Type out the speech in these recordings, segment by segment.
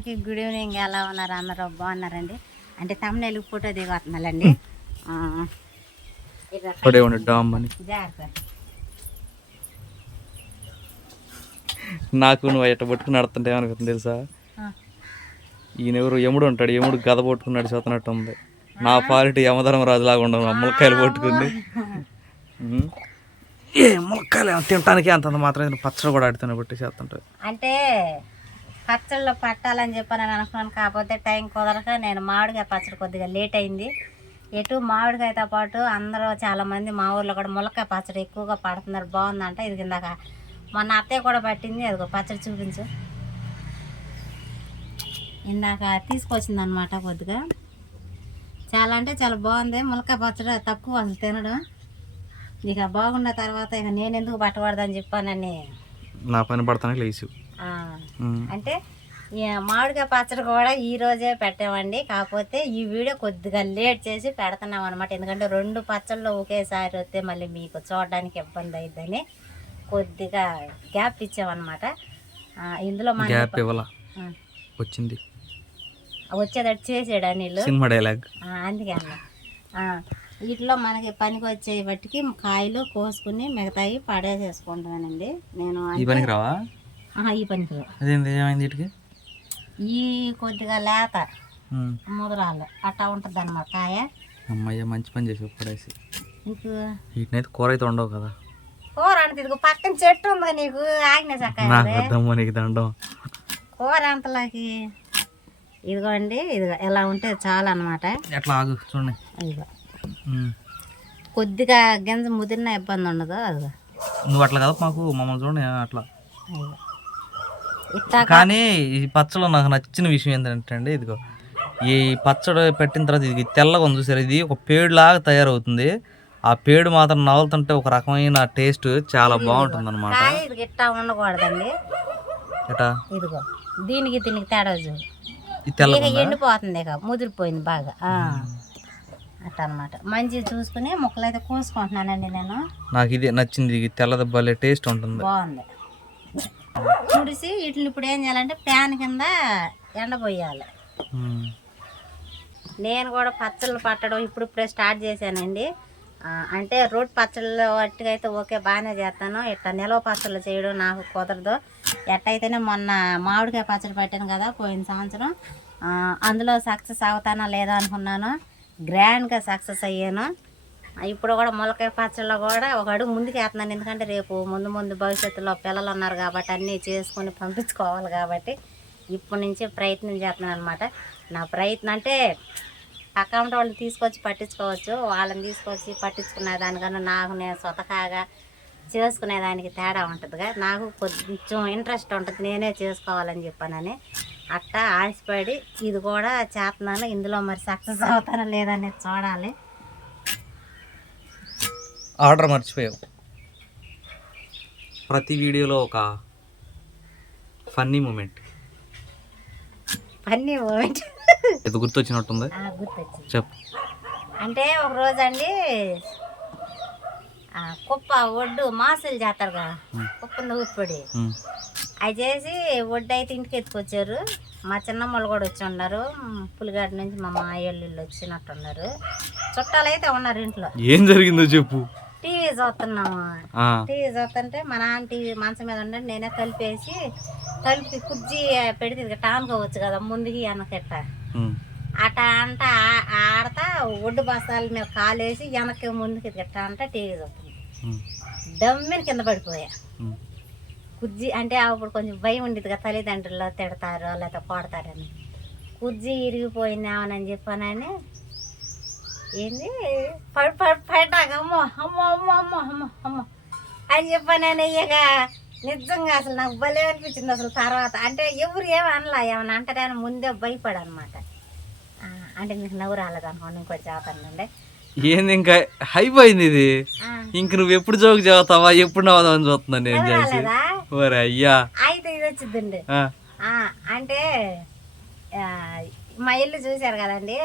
అందరికీ good evening. ఎలా ఉన్నారు? అందరూ బాగున్నారండి? అంటే తమిళ ఫోటో జాగ్రత్త. నాకు నువ్వు ఎట్ట పట్టుకుని నడుతుంటే ఏమనుకుంటుంది తెలుసా? ఈయన ఎవరు? యముడు ఉంటాడు. యముడు గద పట్టుకుని నడిచేస్తున్నట్టు ఉంది. నా పాలిటీ యమధర్మరాజు లాగా ఉండవు ములక్కాయలు పట్టుకుంది. ఏ ములక్కాయలు ఏమో తినటానికి అంతంత మాత్రం పచ్చడి కూడా ఆడుతున్నా బట్టి చేస్తుంటారు అంటే పచ్చళ్ళు పట్టాలని చెప్పని నేను అనుకున్నాను. కాకపోతే టైం కుదరక నేను మామిడికాయ పచ్చడి కొద్దిగా లేట్ అయింది. ఎటు మామిడికాయతో పాటు అందరూ చాలా మంది మా ఊర్లో కూడా ములక్కాయ పచ్చడి ఎక్కువగా పడుతున్నారు. బాగుందంట. ఇది ఇందాక మొన్న అత్తయ్య కూడా పట్టింది. అదిగో పచ్చడి చూపించు. ఇందాక తీసుకొచ్చింది అనమాట కొద్దిగా. చాలా అంటే చాలా బాగుంది. ములక్కాయ పచ్చడి తక్కువ అసలు తినడం. ఇక బాగున్న తర్వాత ఇక నేను ఎందుకు పట్టకూడదని చెప్పానని. నా పని పడతానే లేచు అంటే మామిడికాయ పచ్చడి కూడా ఈ రోజే పెట్టామండి. కాకపోతే ఈ వీడియో కొద్దిగా లేట్ చేసి పెడుతున్నాం అనమాట ఎందుకంటే రెండు పచ్చళ్ళు ఒకేసారి వస్తే మళ్ళీ మీకు చూడడానికి ఇబ్బంది అయిద్దని కొద్దిగా గ్యాప్ ఇచ్చామన్నమాట. ఇందులో మన గ్యాప్ ఇవ్వాల? వచ్చింది. వచ్చేటట్టు చేసాడు అనిల్ సినిమా డైలాగ్. అందుకే అన్న. వీటిలో మనకి పనికి వచ్చే బట్టికి కాయలు కోసుకుని మిగతాయి పడేసేసుకుంటానండి నేను రావా? ఈ పనికి అదేంది ఏమైంది వీటికి? ఈ కొద్దిగా లేత. ముదరాలు అట్టా ఉంటుంది అనమాట కాయ. అమ్మయ్య మంచి పని చేసి పడేసి. నీకు వీటినైతే కూర అయితే ఉండవు కదా. కూర అంటే ఇదిగో పక్కన చెట్టు ఉందా నీకు ఆగ్నే వద్దమ్మ నీకు దండం. కూర అంతలాకి ఇదిగోండి ఇదిగో ఎలా ఉంటే చాలు అనమాట ఎట్లా ఆగు చూడండి. ఇదిగో. కొద్దిగా గింజ ముదిరిన ఇబ్బంది ఉండదు అదిగో. నువ్వు అట్లా కదా మాకు మమ్మల్ని చూడండి అట్లా. కానీ ఈ పచ్చడిలో నాకు నచ్చిన విషయం ఏంటంటే అండి ఇదిగో. ఈ పచ్చడి పెట్టిన తర్వాత ఇది తెల్లగా ఉంది చూసారు? ఇది ఒక పేడు లాగా తయారవుతుంది. ఆ పేడు మాత్రం నవలుతుంటే ఒక రకమైన టేస్ట్ చాలా బాగుంటుంది అనమాట ఉండకూడదండి. ఎటా ఇదిగో. దీనికి దీనికి తేడా చూడు. ఇది తెల్లగా ఎండిపోతుంది ఇక ముదిరిపోయింది బాగా. ఆ. అట్ట అనమాట మంచిగా చూసుకుని ముక్కలు అయితే కోసుకుంటున్నానండి నేను. నాకు ఇది నచ్చింది తెల్లది భలే టేస్ట్ ఉంటుంది. బాగుంది. తుడిసి వీటిని ఇప్పుడు ఏం చేయాలంటే ప్యాన్ కింద ఎండబోయాలి. నేను కూడా పచ్చళ్ళు పట్టడం ఇప్పుడు ఇప్పుడే స్టార్ట్ చేశానండి. అంటే రోడ్ పచ్చళ్ళు వాటికి అయితే ఓకే బాగానే చేస్తాను. ఇట్లా నిలవ పచ్చళ్ళు చేయడం నాకు కుదరదు. ఎట్టయితేనే మొన్న మామిడికాయ పచ్చడి పెట్టాను కదా పోయిన సంవత్సరం. అందులో సక్సెస్ అవుతానా లేదా అనుకున్నాను. గ్రాండ్గా సక్సెస్ అయ్యాను. ఇప్పుడు కూడా మొలకాయ పచ్చళ్ళు కూడా ఒక అడుగు ముందుకు వేస్తున్నాను. ఎందుకంటే రేపు ముందు ముందు భవిష్యత్తులో పిల్లలు ఉన్నారు కాబట్టి అన్నీ చేసుకొని పంపించుకోవాలి కాబట్టి ఇప్పటి నుంచే ప్రయత్నం చేస్తున్నాను అనమాట నా ప్రయత్నం అంటే అకౌంట్ వాళ్ళని తీసుకొచ్చి పట్టించుకోవచ్చు. వాళ్ళని తీసుకొచ్చి పట్టించుకునే దానికన్నా నాకు నేను స్వతహాగా చేసుకునే దానికి తేడా ఉంటుందిగా. నాకు కొంచెం ఇంట్రెస్ట్ ఉంటుంది. నేనే చేసుకోవాలని చెప్పానని అట్టా ఆశపడి ఇది కూడా చేస్తున్నాను. ఇందులో మరి సక్సెస్ అవుతానో లేదనేది చూడాలి. ఆర్డర్ మర్చిపోయావు. ప్రతి వీడియోలో ఒక ఫన్నీ మూమెంట్. పన్నీ మూమెంట్. ఇది గుర్తొచ్చినట్టుంది. చెప్పు. అంటే ఒక రోజు అండి ఆ, కుప్ప ఒడ్డు మాసులు చేస్తారుగా కుప్ప నూర్పొడి ఉమ్. అవి చేసి వడ్డు అయితే ఇంటికి ఎత్తుకొచ్చారు. మా చిన్నమ్మలు కూడా వచ్చి ఉన్నారు. పులిగాడి నుంచి మా మాయోళ్ళు వచ్చినట్టున్నారు. చుట్టాలు అయితే ఉన్నారు ఇంట్లో. ఏం జరిగిందో చెప్పు. టీవీ చూస్తున్నాము టీవీ చూస్తుంటే మా నాన్న టీవీ మంచం మీద ఉండండి నేనే కలిపేసి కలిపి కుర్జీ పెడితే ఇది టానుకోవచ్చు కదా ముందుకి వెనకెట్ట. అట అంట ఆడతా ఒడ్డు బస్తాల మీద కాలేసి వెనక్కి ముందుకి గట్ట అంట టీవీ చూస్తుంది. డమ్మిని కింద పడిపోయా. కుర్జీ అంటే అప్పుడు కొంచెం భయం ఉండేది కదా తల్లిదండ్రులు తిడతారు లేకపోతే కొడతారని కుర్జీ ఇరిగిపోయిందేమని చెప్పానని ఏంది? పడి పడి పడ్డాక అమ్మో అమ్మో అమ్మో అమ్మో అమ్మో అమ్మో. అని ఇక నిజంగా అసలు నాకు భలే అనిపించింది అసలు తర్వాత. అంటే ఎవరు ఏమి అనలా ఏమన్నా అంటారని ముందే భయపడు అనమాట అంటే మీకు నవ్వు రాలేదు అనుకోండి ఇంకో చేతానండి ఏంది ఇంకా అయిపోయింది ఇది? ఇంక నువ్వు ఎప్పుడు జోక్ చదువుతావా ఎప్పుడు నవ్వుదామని చూస్తున్నాను నేను చేసి? ఓరే అయ్యా. అయితే ఇది వచ్చిందండి. అంటే మా ఇల్లు చూశారు కదండి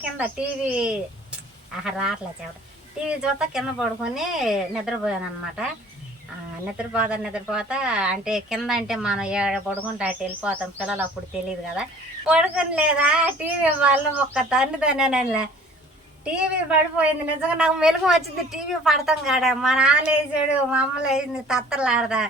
కింద టీవీ ఆహా, రావట్లే చెప్ప టీవీ చూస్తా కింద పడుకొని నిద్రపోయాను అనమాట నిద్రపోతా నిద్రపోతా అంటే కింద అంటే మనం ఏడ పడుకుంటే అటు వెళ్ళిపోతాం. పిల్లలు అప్పుడు తెలియదు కదా. పడుకుని లేదా? టీవీ వాళ్ళు ఒక్క తండ్రి తనేనలే టీవీ పడిపోయింది. నిజంగా నాకు మెలకు వచ్చింది. టీవీ పడతాం కాడ? మా నాన్న వేసాడు మా అమ్మ వేసింది తత్తలాడదా?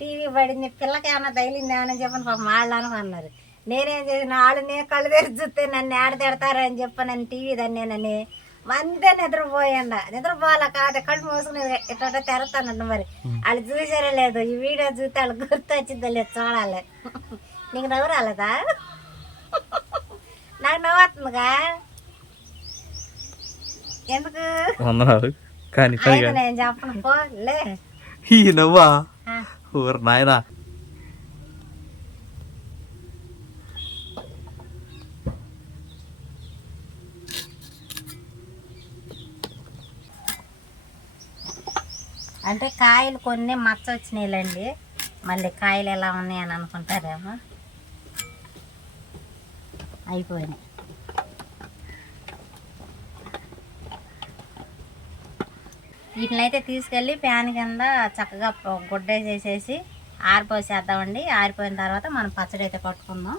టీవీ పడింది. పిల్లకి ఏమన్నా తగిలింది ఏమన్నా చెప్పని పాపం వాళ్ళు అనుకున్నారు. నేనేం చేసిన వాళ్ళు నేను కళ్ళు తెరిచి చూస్తే నన్ను ఏడ తిడతారని చెప్పి నన్ను టీవీ దాన్నేనని అంతే నిద్రపోయండ నిద్రపోవాల కాదు కళ్ళు మూసుకుని ఇట్లా తెరతానంట మరి. వాళ్ళు చూసారే లేదు. ఈ వీడియో చూస్తే వాళ్ళు గుర్తు వచ్చిందో లేదు చూడాలి. నీకు నవ్వు రాలేదా? నాకు నవ్వు వస్తుందిగా. ఎందుకు? వందనాలు కానీ నేను చెప్పను. పో లే ఈ నవ్వా? ఊరు నాయనా. అంటే కాయలు కొన్ని మచ్చ వచ్చినాయిలండి మళ్ళీ కాయలు ఎలా ఉన్నాయి అని అనుకుంటారేమో. అయిపోయినాయి. వీటిని అయితే తీసుకెళ్ళి ప్యాన్ కింద చక్కగా గుడ్డ చేసేసి ఆరిపోసేద్దామండి. ఆరిపోయిన తర్వాత మనం పచ్చడి అయితే పట్టుకుందాం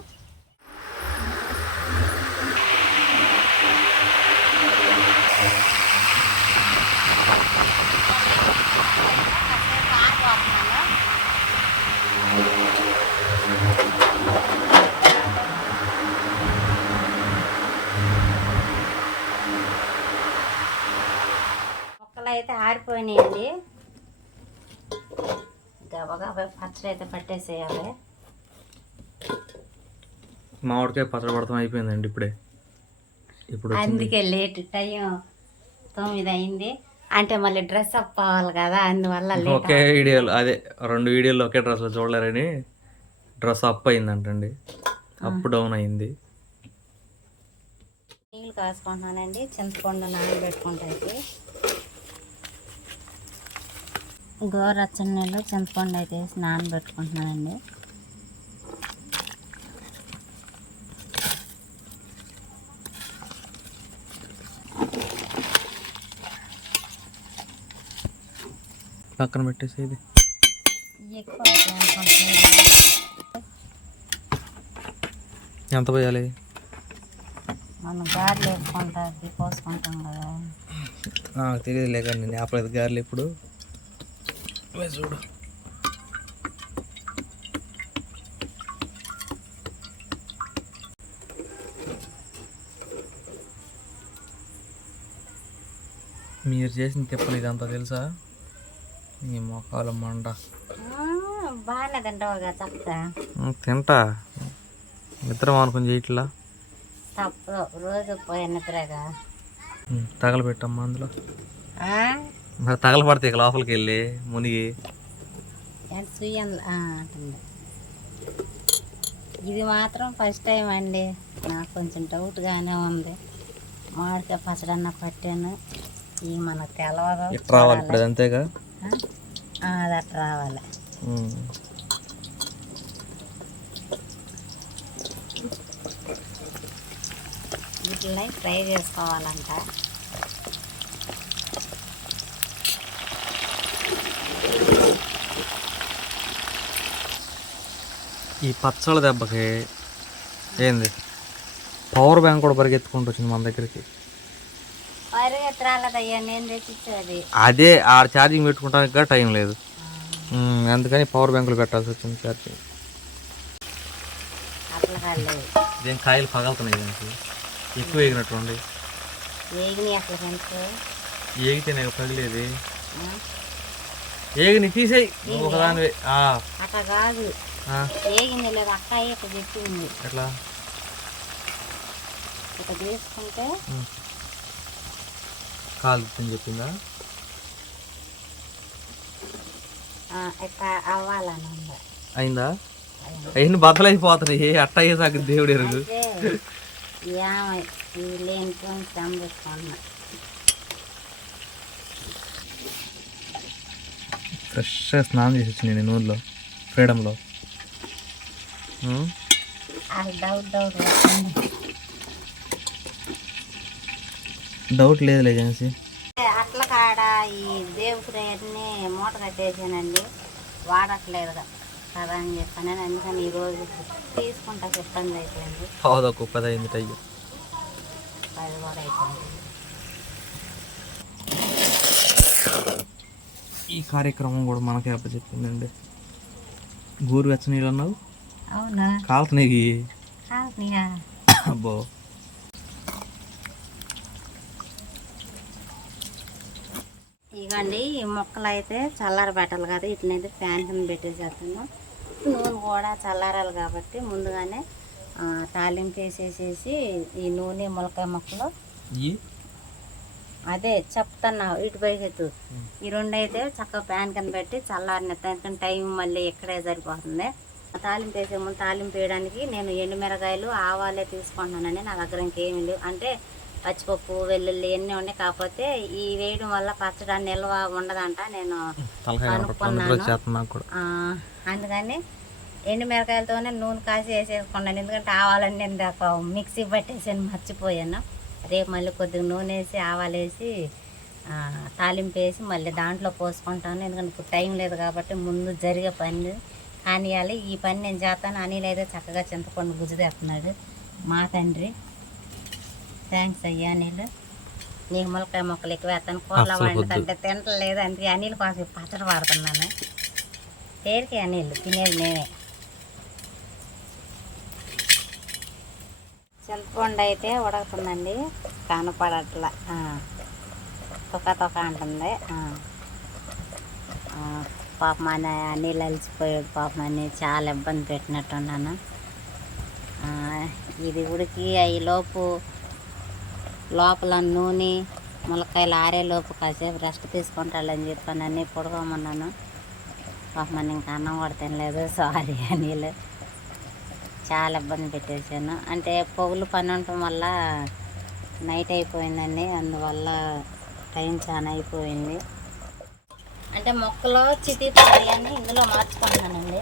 మొక్కలు అయితే ఆరిపోయినాయండి. గబగబా పచ్చడి అయితే పట్టేసేయాలి. మామిడికాయ పచ్చడి పడతాం అయిపోయిందండి ఇప్పుడే. ఇప్పుడు. అందుకే లేట్ టైం తొమ్మిది అయింది అంటే మళ్ళీ డ్రెస్ అప్ అవ్వాలి కదా అందువల్ల ఒకే వీడియోలో అదే రెండు వీడియోలు ఒకే డ్రెస్లో చూడలేరని డ్రెస్ అప్ అయిందంటండి. అప్ డౌన్ అయింది. నీళ్ళు కాసుకుంటున్నానండి. చింతపండు నానబెట్టుకుంటాయి గోరచ్చని నీళ్ళు చింతపండు అయితే వేసి నానబెట్టుకుంటున్నానండి పక్కన పెట్టేసి ఇది. ఎక్కువ అవుతాయి అనుకుంటున్నాను. ఎంత పోయాలి? మనం గారెలు వేసుకుంటా పోసుకుంటాం కదా. నాకు తెలియదులే కానీ నేను ఆపలేదు గారెలు ఇప్పుడు. చూడు. మీరు చేసిన తిప్పలు ఇదంతా తెలుసా? నీ మొఖాలు మండ. బాగానే తింటావుగా తింటా. నిద్ర అనుకుని చేయట్లా? తప్పదు రోజు పోయే నిద్రగా. ఉమ్, తగలబెట్టమ్మా అందులో? మరి లోపలికి వెళ్ళి మునిగి. ఇది మాత్రం ఫస్ట్ టైం అండి. నాకు కొంచెం డౌట్గానే ఉంది. మామిడికాయ పచ్చడన్న పట్టాను. ఇవి మనకు తెలవదు. ఇట్లా రావాలి ఇప్పుడు అంతేగా? అది అట్లా రావాలి. వీటిని ఫ్రై చేసుకోవాలంట. ఈ పచ్చళ్ళ దెబ్బకి ఏంది? పవర్ బ్యాంక్ కూడా పరిగెత్తుకుంటూ వచ్చింది మన దగ్గరికి. అదే ఆ ఛార్జింగ్ పెట్టుకోవడానికి కూడా టైం లేదు. అందుకని పవర్ బ్యాంకులు పెట్టాల్సి వచ్చింది ఛార్జింగ్ దేని కాయలు పగలుతున్నాయి దానికి ఎక్కువ ఎగినట్టుండి పెంచు ఏగితేనే పగిలేది. ఏగిని తీసేయి. ఒకదానివే. అట్లా కాదు. ఏగింది లేదు అక్కాయి చెప్పింది ఎట్లా? తీసుకుంటే చెప్పిందా? ఇట్లా అవ్వాలని అయిందా? అవన్నీ బద్దలైపోతున్నాయి అట్ట అయ్యేసాక దేవుడు ఎరుగు. ఫ్రెష్గా స్నానం చేసి వచ్చింది నేను ఊర్లో ఫ్రీడంలో డౌట్ డౌట్ వస్తుంది డౌట్ లేదులే ఏజెన్సీ అట్లా ఆడ ఈ దేవుకుని అన్నీ మూట కట్టేసానండి. వాడట్లేదు కదా అని చెప్పాను. అందుకని ఈరోజు తీసుకుంటా ఇబ్బంది అయిపోయింది. పావుదొక్క పది అయింది టైం అది కూడా అయిపోయింది. ఈ కార్యక్రమం కూడా మనకే అప్పచెప్పిందండి. గోరు వెచ్చ నీళ్ళు అన్నావు అవునా? కాలుతున్నాయి అబ్బో. ఇగండి ఈ మొక్కలు అయితే చల్లార పెట్టాలి కదా వీటినైతే ఫ్యాన్ కింద పెట్టేసేస్తాను నూనె కూడా చల్లారాలి కాబట్టి ముందుగానే ఆ, తాలింపు వేసేసేసి ఈ నూనె మొలకాయ మొక్కలు. అదే చెప్తున్నా ఇటు పైకెత్తు ఈ రెండు అయితే చక్కగా ప్యాన్ కింద పెట్టి చల్లారిన టైం మళ్ళీ ఇక్కడే సరిపోతుంది. తాలింపు వేసే ముందు తాలింపు వేయడానికి నేను ఎండుమిరకాయలు ఆవాలే తీసుకుంటున్నానండి. నా దగ్గర ఇంకేమీ లేవు. అంటే పచ్చిపప్పు వెల్లుల్లి ఎన్ని ఉన్నాయి కాకపోతే ఈ వేయడం వల్ల పచ్చడి నిల్వ ఉండదంట. నేను ఆ, అందుకని ఎండు మిరకాయలతోనే నూనె కాసి వేసేసుకున్నాను. ఎందుకంటే ఆవాలన్నీ నేను దాకా మిక్సీ పట్టేసాను మర్చిపోయాను. రేపు మళ్ళీ కొద్దిగా నూనె వేసి ఆవాలు వేసి తాలింపు వేసి మళ్ళీ దాంట్లో పోసుకుంటాను. ఎందుకంటే ఇప్పుడు టైం లేదు కాబట్టి ముందు జరిగే పని కానియాలి ఈ పని నేను చేస్తాను. అనిల్ అయితే చక్కగా చింతపండు గుజ్జు తెస్తున్నాడు మా తండ్రి. థ్యాంక్స్ అయ్యా అనిల్ నీకు ములకాయ మొక్కలు ఎక్కువ వేస్తాను. వద్దు. వండుతుంటే తింటలేదు అందుకే అనిల్ కోసం పచ్చడి వాడుతున్నాను. పేరుకి అనిల్ తినేది నేనే చింతపండు అయితే ఉడకుతుందండి. కనపడట్లా. తొక్క తొక్క అంటుంది. పాపం అని నీళ్ళు అలిసిపోయాడు పాపం అని చాలా ఇబ్బంది పెట్టినట్టున్నాను ఇది ఉడికి అయ్యేలోపు లోపల నూనె ములక్కాయలు ఆరేలోపు కాసేపు రెస్ట్ తీసుకుంటాడని చెప్పాను అన్నీ పొడగమన్నాను పాపం ఇంకా అన్నం కూడా తినలేదు సారీ అనిలు. చాలా ఇబ్బంది పెట్టేశాను. అంటే పొగులు పని ఉండటం వల్ల నైట్ అయిపోయిందండి అందువల్ల టైం చాలా అయిపోయింది. అంటే మొక్కలో చితిపాలి అని ఇందులో మార్చుకుంటున్నానండి.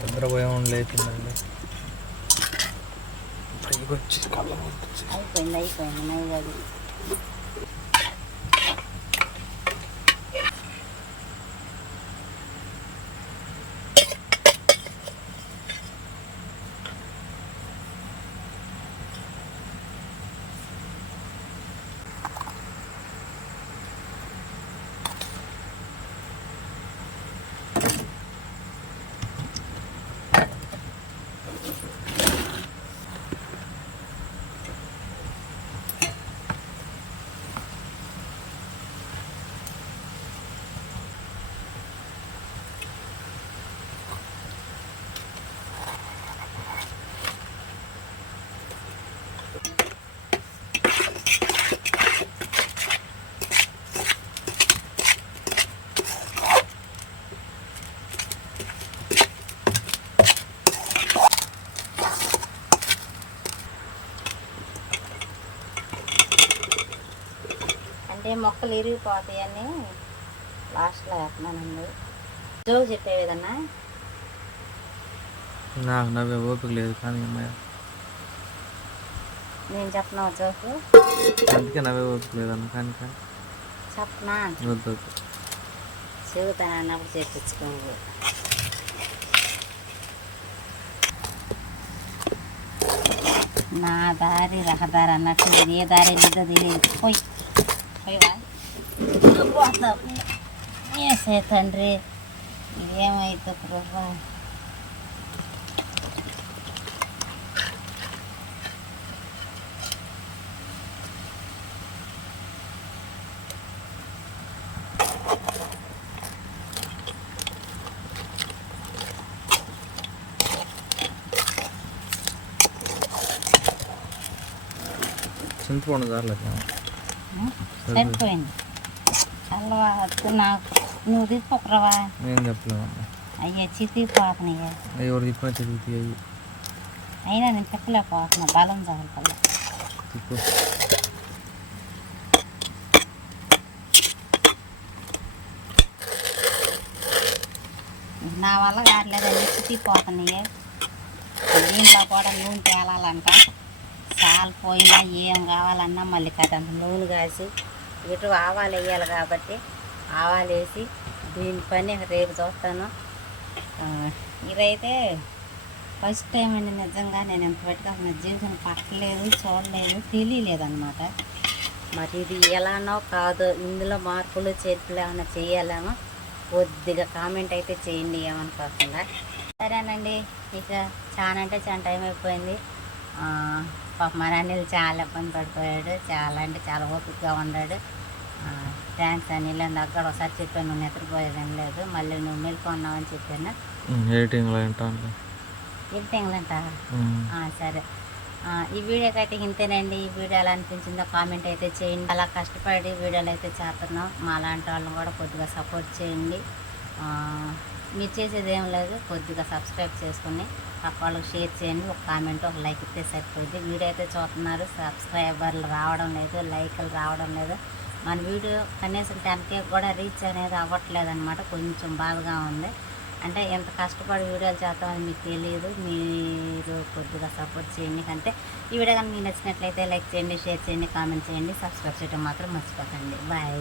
నిద్రపోయే లేకుందండి పైకి వచ్చి కళ్ళ ముందు వచ్చి. అయిపోయింది అయిపోయింది. అది మొక్కలు ఇరిగిపోతాయని లాస్ట్లో వేస్తున్నానండి జోగు చెప్పే విధంగా నాకు నవ్వే ఓపిక లేదు కానీ అమ్మాయి. నేను చెప్పనా జోకు? అందుకే నవ్వే ఓపిక లేదన్న కానీ కానీ. చెప్పనా? వద్దు వద్దు. చెబుతాను అన్నప్పుడు చెప్పించుకోండి. నా దారి రహదారి అన్నట్టు ఏ దారి వెళ్ళిందో తెలియదు పోయి. పోతా ఏసే తండ్రి ఇదేమైతే ప్రభా చింతపండు దారిలేదు సరిపోయింది చల్లవా నాకు నువ్వు తీసుకోకరావా నేను చెప్పలేదమ్మా అయ్యా చితిపోతున్నాయ్యా ఎవరు తిప్పినా తిరుగుతాయి అవి అయినా నేను చెప్పలేకపోతున్నా బలం చాలు తిప్పు నా వల్ల కావట్లేదండి చితిపోతున్నాయి దీంట్లో కూడా నూనె తేలాలంట సాల్ పోయినా ఏం కావాలన్నా మళ్ళీ కదంత నూనె కాసి ఇటు ఆవాలు వేయాలి కాబట్టి ఆవాలు వేసి దీని పని రేపు చూస్తాను. ఇదైతే ఫస్ట్ టైం అండి నిజంగా నేను ఎంతవరకు అసలు జీవితం పట్టలేదు చూడలేదు తెలియలేదు అనమాట మరి ఇది ఎలానో కాదో ఇందులో మార్పులు చేతులు ఏమైనా చేయాలేమో కొద్దిగా కామెంట్ అయితే చేయండి ఏమనుకోకుండా. సరేనండి ఇక చాలా అంటే చాలా టైం అయిపోయింది. పాప మా అనిల్ చాలా ఇబ్బంది పడిపోయాడు. చాలా అంటే చాలా ఓపికగా ఉన్నాడు. థ్యాంక్స్ అనిల్ అక్కడ ఒకసారి చెప్పాను నువ్వు నిద్రపోయేదేం లేదు. మళ్ళీ నువ్వు చెప్పాను. ఎయిటింగ్లో ఏంటంటే ఇంటేంగ్లంట సరే. ఈ వీడియోకి అయితే ఇంతేనండి. ఈ వీడియో ఎలా అనిపించిందో కామెంట్ అయితే చేయండి. అలా కష్టపడి వీడియోలు అయితే చేస్తున్నాం. మా లాంటి వాళ్ళని కూడా కొద్దిగా సపోర్ట్ చేయండి. మీరు చేసేది ఏం లేదు. కొద్దిగా సబ్స్క్రైబ్ చేసుకుని పక్క వాళ్ళకి షేర్ చేయండి ఒక కామెంట్ ఒక లైక్ ఇస్తే సరిపోయింది వీడియో అయితే చూస్తున్నారు సబ్స్క్రైబర్లు రావడం లేదు లైక్లు రావడం లేదు. మన వీడియో కనీసం టెన్కే కూడా రీచ్ అనేది అవ్వట్లేదు అనమాట కొంచెం బాధగా ఉంది. అంటే ఎంత కష్టపడి వీడియోలు చేస్తామని మీకు తెలియదు మీరు కొద్దిగా సపోర్ట్ చేయండి. అంటే ఈ వీడియో కానీ మీకు నచ్చినట్లయితే లైక్ చేయండి షేర్ చేయండి కామెంట్ చేయండి సబ్స్క్రైబ్ చేయడం మాత్రం మర్చిపోకండి. బాయ్